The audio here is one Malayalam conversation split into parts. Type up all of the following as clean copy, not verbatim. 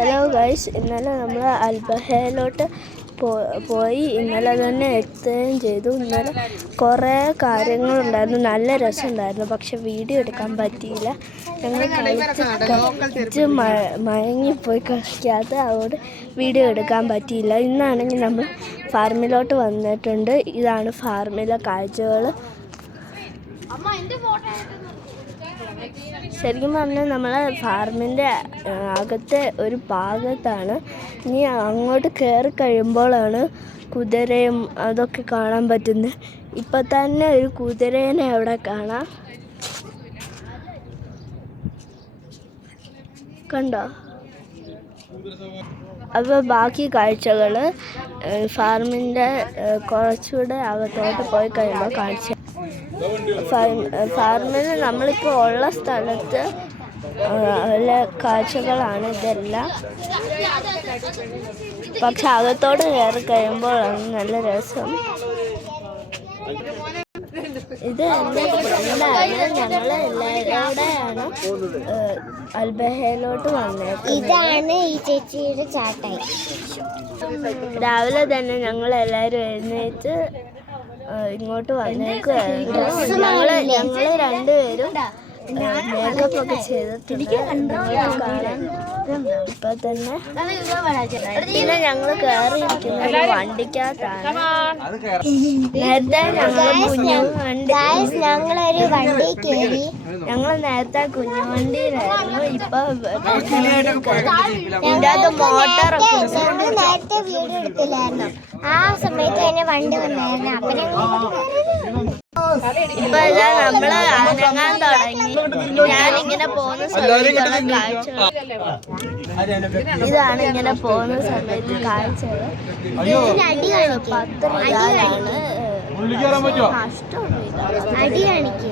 ഹലോ ഗൈസ്, ഇന്നലെ നമ്മൾ അൽബഹയിലോട്ട് പോയി. ഇന്നലെ തന്നെ എത്തുകയും ചെയ്തു. ഇന്നലെ കുറേ കാര്യങ്ങളുണ്ടായിരുന്നു, നല്ല രസമുണ്ടായിരുന്നു. പക്ഷെ വീഡിയോ എടുക്കാൻ പറ്റിയില്ല. ഞങ്ങൾ കളിച്ച് മയങ്ങിപ്പോയി കളിക്കാതെ, അതുകൊണ്ട് വീഡിയോ എടുക്കാൻ പറ്റിയില്ല. ഇന്നാണെങ്കിൽ നമ്മൾ ഫാർമിലോട്ട് വന്നിട്ടുണ്ട്. ഇതാണ് ഫാർമിലെ കാഴ്ചകൾ. ശരിക്കും പറഞ്ഞാൽ നമ്മൾ ഫാർമിൻ്റെ അകത്തെ ഒരു ഭാഗത്താണ്. ഇനി അങ്ങോട്ട് കയറി കഴിയുമ്പോഴാണ് കുതിരയും അതൊക്കെ കാണാൻ പറ്റുന്നത്. ഇപ്പം തന്നെ ഒരു കുതിരേനെ അവിടെ കാണാം, കണ്ടോ? അപ്പോൾ ബാക്കി കാഴ്ചകൾ ഫാർമിൻ്റെ കുറച്ചുകൂടെ അകത്തോട്ട് പോയി കഴിയുമ്പോൾ കാണിച്ചു. ഫാർമിൽ നമ്മളിപ്പോൾ ഉള്ള സ്ഥലത്ത് ഉള്ള കാഴ്ചകളാണ് ഇതെല്ലാം. പക്ഷെ അകത്തോട്ട് കയറി കഴിയുമ്പോഴാണ് നല്ല രസം. ഇത് എൻ്റെ ഫ്രണ്ടാണ്. ഞങ്ങൾ എല്ലാവരോടെയാണ് അൽബഹയിലോട്ട് വന്നത്. ഇതാണ് ഈ ചേച്ചിയുടെ ചാട്ടായി. രാവിലെ തന്നെ ഞങ്ങൾ എല്ലാവരും എഴുന്നേറ്റ് ഇങ്ങോട്ട് വന്നേക്കുവായിരുന്നു. ഞങ്ങൾ രണ്ടുപേരും മേക്കപ്പ് ഒക്കെ ചെയ്തിട്ടുണ്ട്. കാണാൻ ഇപ്പൊ തന്നെ. പിന്നെ ഞങ്ങൾ കയറിയിരിക്കുന്നത് വണ്ടിക്കകത്താണ്. നേരത്തെ ഞങ്ങളൊരു വണ്ടി കയറി. ഞങ്ങൾ നേരത്തെ കുഞ്ഞു വണ്ടിയിലായിരുന്നു. ഇപ്പൊ ഇതിൻ്റെ അകത്ത് മോട്ടറൊക്കെ. ഞങ്ങൾ നേരത്തെ വീഡിയോ എടുത്തില്ലായിരുന്നു. ആ സമയത്ത് തന്നെ വണ്ടി വന്നായിരുന്നു. അപ്പൊ ഇപ്പൊ നമ്മള് അനങ്ങാൻ തുടങ്ങി. ഞാനിങ്ങനെ പോകുന്ന സമയത്തുള്ള കാഴ്ചകൾ ഇതാണ്. ഇങ്ങനെ പോകുന്ന സമയത്ത് കാഴ്ചകൾ 10 റിയാലാണ്. അടി കാണിക്ക്.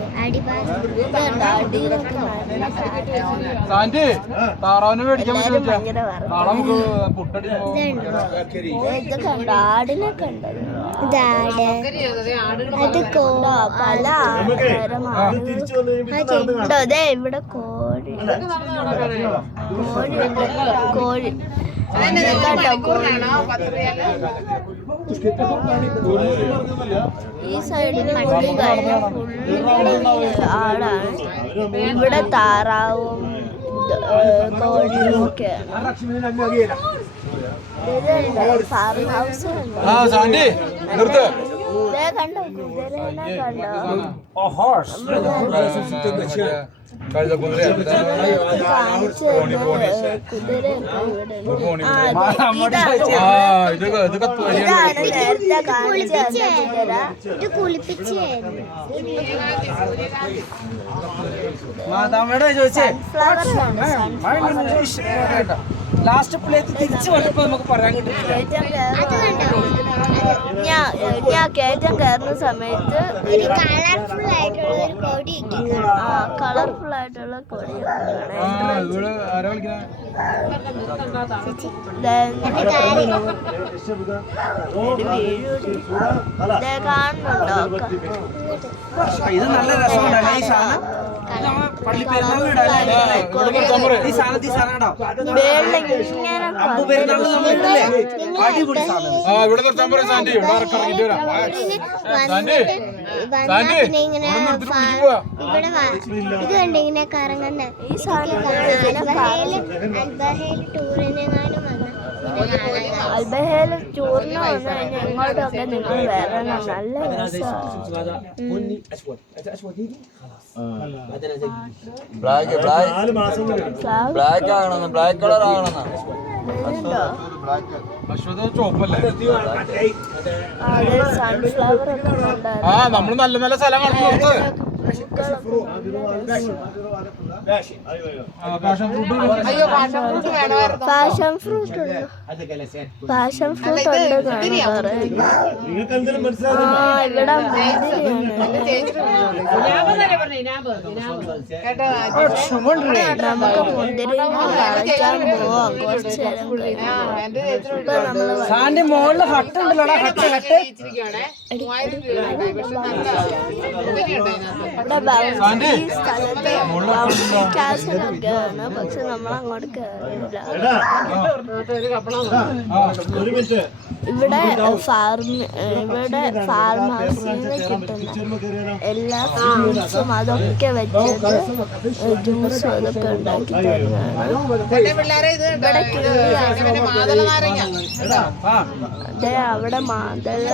ഇത് കണ്ടോ? ആടിനെ കണ്ടത്. അത് പല അതെ. ഇവിടെ കോഴി കോഴി ഈ സൈഡിൽ കൂടി കഴിഞ്ഞ ആടാണ്. ഇവിടെ താറാവും കോഴിയും ഒക്കെയാണ്. ഫാം ഹൗസ് കണ്ടോ? കുതിരനെ ലാസ്റ്റ് പ്ലേറ്റ് തിരിച്ചു വന്നപ്പോ നമുക്ക് പറയാൻ കിട്ടില്ല. ഞാൻ കയറ്റം കയറുന്ന സമയത്ത് കളർഫുൾ ആയിട്ടുള്ള ഒരു കൊടി കളർഫുൾ ആയിട്ടുള്ള കൊടി കാണുന്നുണ്ടോ? ഇത് നല്ല രസമുണ്ടല്ലേ ഈ സാധനം? ഇത് കണ്ടിങ്ങനെ കറങ്ങുന്ന ഈ അൽബഹയിൽ ടൂറിന് വന്നു കഴിഞ്ഞാൽ ഇങ്ങോട്ടൊക്കെ നിങ്ങൾ വരണം. നല്ല രസമാണ്. ബ്ലാക്ക് ആകണം, ബ്ലാക്ക് കളർ ആകണം. സൺഫ്ലവർ ഒക്കെ ഉണ്ടായിരുന്നു. നമ്മള് നല്ല നല്ല സ്ഥലം കാണുന്നു. പാഷൻ ഫ്രൂട്ട് ഉണ്ട്. പാഷൻ ഫ്രൂട്ട് ഇവിടെ നമുക്ക് മുന്തിരി കളിക്കാൻ പോവാം. കുറച്ച് സാന്റെ മോളില് ഹട്ട് ഉണ്ടല്ലോടാ. ഹട്ട് ഈ സ്ഥലത്ത് കാസിലൊക്കെയാണ്, പക്ഷെ നമ്മൾ അങ്ങോട്ട് കയറില്ല. ഇവിടെ ഫാർം ഹൗസിൽ നിന്ന് കിട്ടുന്ന എല്ലാ ഫ്രൂട്ട്സും അതൊക്കെ വെച്ചിട്ട് ജ്യൂസും അതൊക്കെ ഉണ്ടാക്കി തരുന്നതാണ്. ഇവിടെ അതെ, അവിടെ മാതള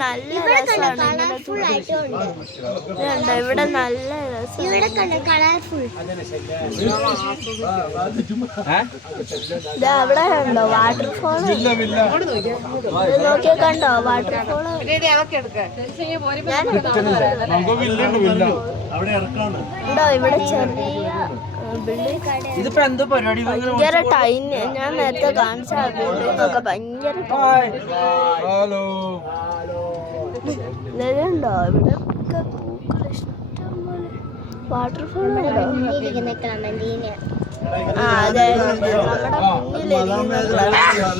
നല്ല രസമാണ്. ഇവിടെ നല്ല രസം. അവിടെ കണ്ടോ വാട്ടർഫോൾ? നോക്കിയാ കണ്ടോ വാട്ടർഫോൾ? ഉണ്ടോ ഇവിടെ ചെറിയ ഇതിപ്പോ എന്തോ പരിപാടി? ഭയങ്കര ടൈം. ഞാൻ നേരത്തെ കാണിച്ച ബിൽഡിംഗ് ഒക്കെ ഭയങ്കര ഉണ്ടോ ഇവിടെ ഒക്കെ പൂക്കൾ ഇഷ്ടം പോലെ. വാട്ടർഫോൾ ഉണ്ടോ? അതെ, നമ്മുടെ മുന്നിലിരിക്കുന്ന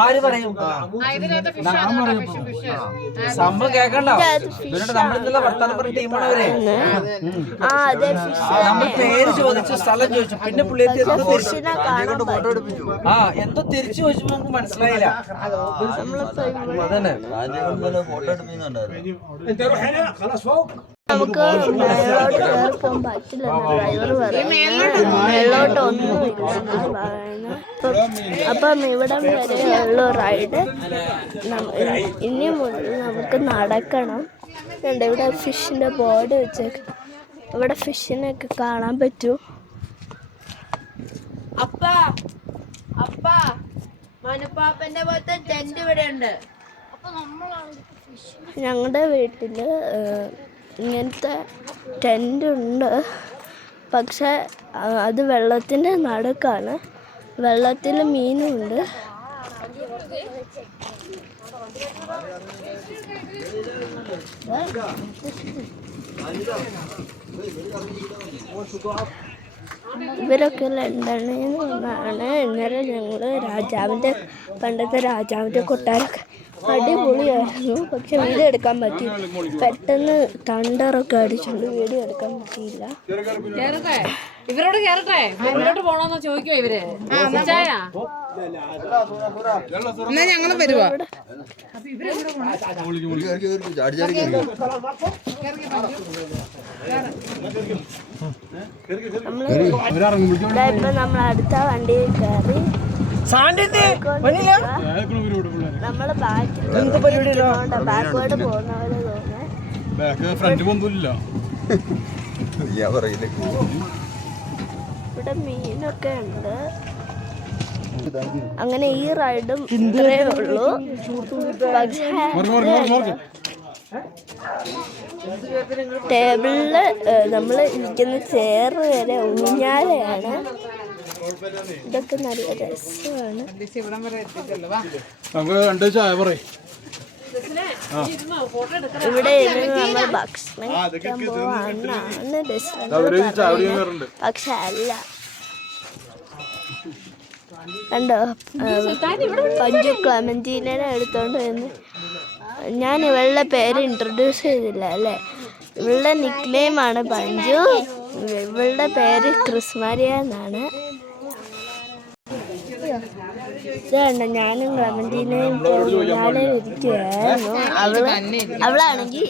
ആര് പറയും? സംഭവം കേക്കണ്ട. നമ്മളിന്നുള്ള വർത്താനം പറഞ്ഞ ടീമാണ് അവരെ. നമ്മൾ പേര് ചോദിച്ചു, സ്ഥലം ചോദിച്ചു, പിന്നെ പുള്ളിയെ എന്തോ തിരിച്ചു ചോദിച്ചപ്പോ നമുക്ക് മനസ്സിലായില്ല. അതന്നെ നമുക്ക് മേലോട്ട് കയറി പോകാൻ പറ്റില്ല. ഡ്രൈവർ മേലോട്ട് ഒന്നുമില്ല. അപ്പം ഇവിടം വരെയുള്ള റൈഡ് ഇനി മുതൽ നമുക്ക് നടക്കണം. ഇവിടെ ഫിഷിന്റെ ബോർഡ് വെച്ചേക്ക്. ഇവിടെ ഫിഷിനൊക്കെ കാണാൻ പറ്റും. മനുപ്പാപ്പന്റെ പോലത്തെ ടെന്റ് ഇവിടെ ഉണ്ട്. ഞങ്ങളുടെ വീട്ടിൽ ഇങ്ങനത്തെ ടെൻ്റ് ഉണ്ട്, പക്ഷെ അത് വെള്ളത്തിൻ്റെ നടുക്കാണ്. വെള്ളത്തിൽ മീനുണ്ട്. ഇവരൊക്കെ ലണ്ടനിൽ നിന്നാണ്. ഇന്നലെ ഞങ്ങൾ പണ്ടത്തെ രാജാവിൻ്റെ കൊട്ടാരമൊക്കെ അടിപൊളിയായിരുന്നു, പക്ഷെ വീഡിയോ എടുക്കാൻ പറ്റി. പെട്ടെന്ന് തണ്ടറൊക്കെ അടിച്ചുകൊണ്ട് വീഡിയോ എടുക്കാൻ പറ്റിയില്ല. ഇവരോട് കേറട്ടെ, ഇവരോട്ട് പോണോന്ന് ചോദിക്കോ ഇവര്? എന്നാ ഞങ്ങള് വരുവാ. ഇപ്പൊ നമ്മൾ അടുത്ത വണ്ടിയിൽ കയറി നമ്മള് ബാക്കോട് പോകുന്ന പോലെ തോന്നുന്നേ. ഇവിടെ മീനൊക്കെ ഉണ്ട്. അങ്ങനെ ഈ റൈഡും ഇത്രയേ ഉള്ളൂ. പക്ഷേ ടേബിളില് നമ്മൾ ഇരിക്കുന്ന ചെയറ് വരെ ഊഞ്ഞാലയാണ്. ഇതൊക്കെ നല്ല രസമാണ്. ഇവിടെ നമ്മൾ ഭക്ഷണം കഴിക്കാൻ പോവാന്നാണ് ഡിസ്കൗണ്ട്, പക്ഷെ അല്ല. കണ്ടോ പഞ്ചു ക്ലമന്റീനെ എടുത്തോണ്ട് വന്ന്. ഞാൻ ഇവളുടെ പേര് ഇൻട്രൊഡ്യൂസ് ചെയ്തില്ല അല്ലേ? ഇവളുടെ നിക്ക് നെയിമാണ് പഞ്ചു. ഇവളുടെ പേര് ക്രിസ്മരിയ എന്നാണ്. ഇതാണ് ഞാനും ക്ലമന്റീനയും ഞാനും ഇരിക്കുകയായിരുന്നു. അവളാണെങ്കിൽ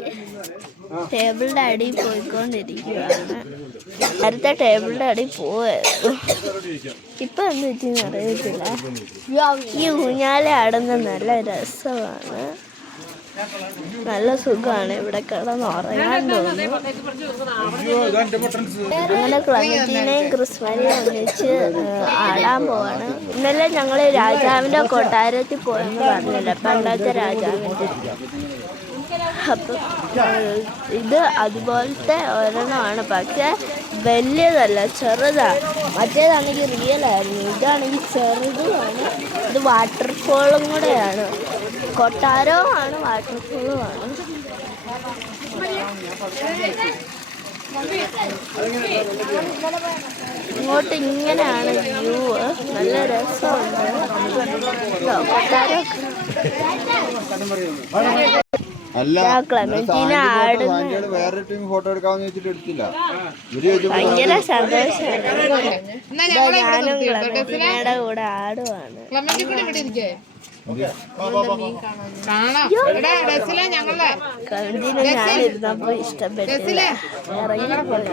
ടേബിളിൻ്റെ അടിയിൽ പോയിക്കൊണ്ടിരിക്കുകയാണ്. നേരത്തെ ടേബിളിൻ്റെ അടിയിൽ പോവായിരുന്നു. ഇപ്പം എന്ത് പറ്റിയെന്ന് അറിയത്തില്ല. ഈ ഊഞ്ഞാല ആടുന്ന നല്ല രസമാണ്, നല്ല സുഖമാണ്. ഇവിടെ കിടന്നുറങ്ങാൻ തോന്നുന്നു. അങ്ങനെ ക്ലമന്റീനയും ക്രിസ്മരിയും ഒന്നിച്ച് ആടാൻ പോവാണ്. ഇന്നലെ ഞങ്ങൾ രാജാവിൻ്റെ കൊട്ടാരത്തിൽ പോയെന്ന് പറഞ്ഞില്ല, പണ്ടത്തെ രാജാവിൻ്റെ. അപ്പം ഇത് അതുപോലത്തെ ഒരെണ്ണമാണ്, പക്ഷെ വലിയതല്ല, ചെറുതാണ്. മറ്റേതാണെങ്കിൽ റിയൽ ആയിരുന്നു, ഇതാണെങ്കിൽ ചെറുതുമാണ്. ഇത് വാട്ടർഫോളും കൂടെയാണ്, കൊട്ടാരവും ആണ് വാട്ടർഫോളും ആണ്. ഇങ്ങോട്ട് ഇങ്ങനെയാണ് വ്യൂ. നല്ല രസമുണ്ട്. കൊട്ടാരമൊക്കെ. അല്ല ക്ലെമന്റീന ആടുന്ന സാന്റിയോട് വേറൊരു ടീം ഫോട്ടോ എടുക്കാമെന്ന് വെച്ചിട്ട് എടുത്തില്ല. ഇവര് ചോദിച്ചപ്പോ ഭയങ്കര സന്തോഷമാണ്. ഞാനും ക്ലെമന്റീനയുടെ കൂടെ ആടുവാണ്. ക്ലെമന്റീന ഞാനിരുന്നപ്പോ ഇഷ്ടപ്പെട്ടില്ല, ഇറങ്ങിപ്പോയി.